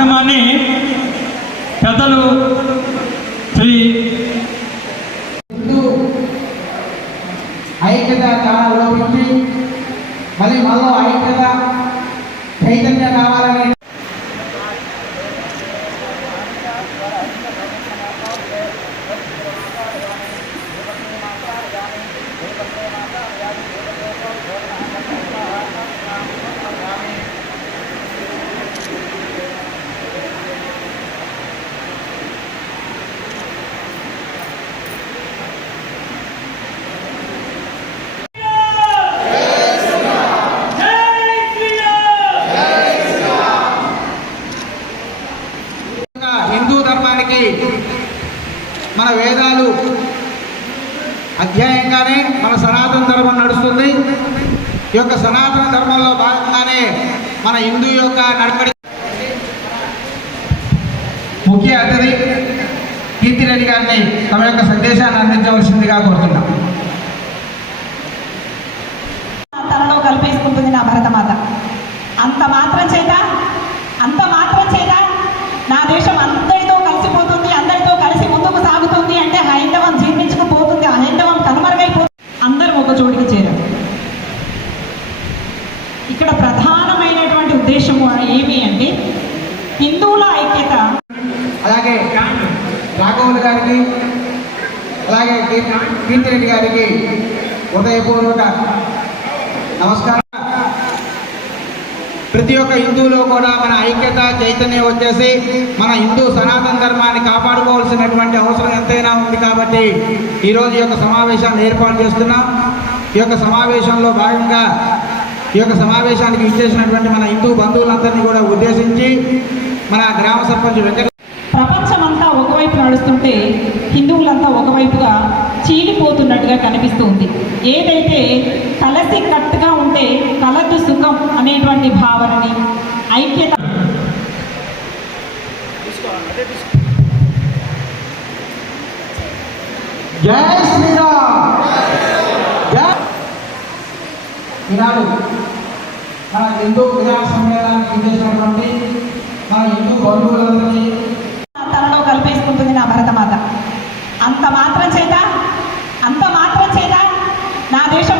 కార్యక్రమాన్ని పెద్దలు శ్రీ ఐక్యత చాలా లోపించి మళ్ళీ ఐక్యత చైతన్య కావాలని హిందూ ధర్మానికి మన వేదాలు అధ్యాయంగానే మన సనాతన ధర్మం నడుస్తుంది. ఈ యొక్క సనాతన ధర్మంలో భాగంగానే మన హిందూ యొక్క నడపడి ముఖ్య అతిథి కీర్తిరెడ్డి గారిని తమ యొక్క సందేశాన్ని అందించవలసిందిగా కోరుతున్నాం. తనలో కల్పేసుకుంటుంది నా భరతమాత. అంత మాత్రం చేత నా దేశం అందరితో కలిసిపోతుంది, అందరితో కలిసి ముందుకు సాగుతుంది అంటే హైందవం జీర్ణించుకుపోతుంది, హైందవం కనుమరుగైపోతుంది. అందరూ ఒక చోటికి చేరారు. ఇక్కడ ప్రధానమైనటువంటి ఉద్దేశము ఏమి అంటే హిందువుల ఐక్యత. అలాగే రాఘవులు గారికి అలాగే కీర్తిరెడ్డి గారికి హృదయపూర్వక నమస్కారం. ప్రతి ఒక్క హిందువులో కూడా మన ఐక్యత చైతన్యం వచ్చేసి మన హిందూ సనాతన ధర్మాన్ని కాపాడుకోవాల్సినటువంటి అవసరం ఎంతైనా ఉంది. కాబట్టి ఈరోజు ఈ యొక్క సమావేశాన్ని ఏర్పాటు చేస్తున్నాం. ఈ యొక్క సమావేశంలో భాగంగా ఈ యొక్క సమావేశానికి ఇచ్చేసినటువంటి మన హిందూ బంధువులందరినీ కూడా ఉద్దేశించి మన గ్రామ సర్పంచ్ వెంకట ప్రపంచమంతా ఒకవైపు నడుస్తుంటే హిందువులంతా ఒకవైపుగా చీలిపోతున్నట్టుగా కనిపిస్తుంది. ఏదైతే కలసి కట్టుగా ఉంటే కలదు సుఖం అనేటువంటి భావనని ఐక్యత జై శ్రీరామ్. ఈనాడు మన హిందూ విధాన సమ్మేళనానికి చేసినటువంటి మన హిందూ బంధువులందరినీ తనలో కల్పేసుకుంటుంది నా భరతమాత. అంత మాత్రం చేత నా దేశం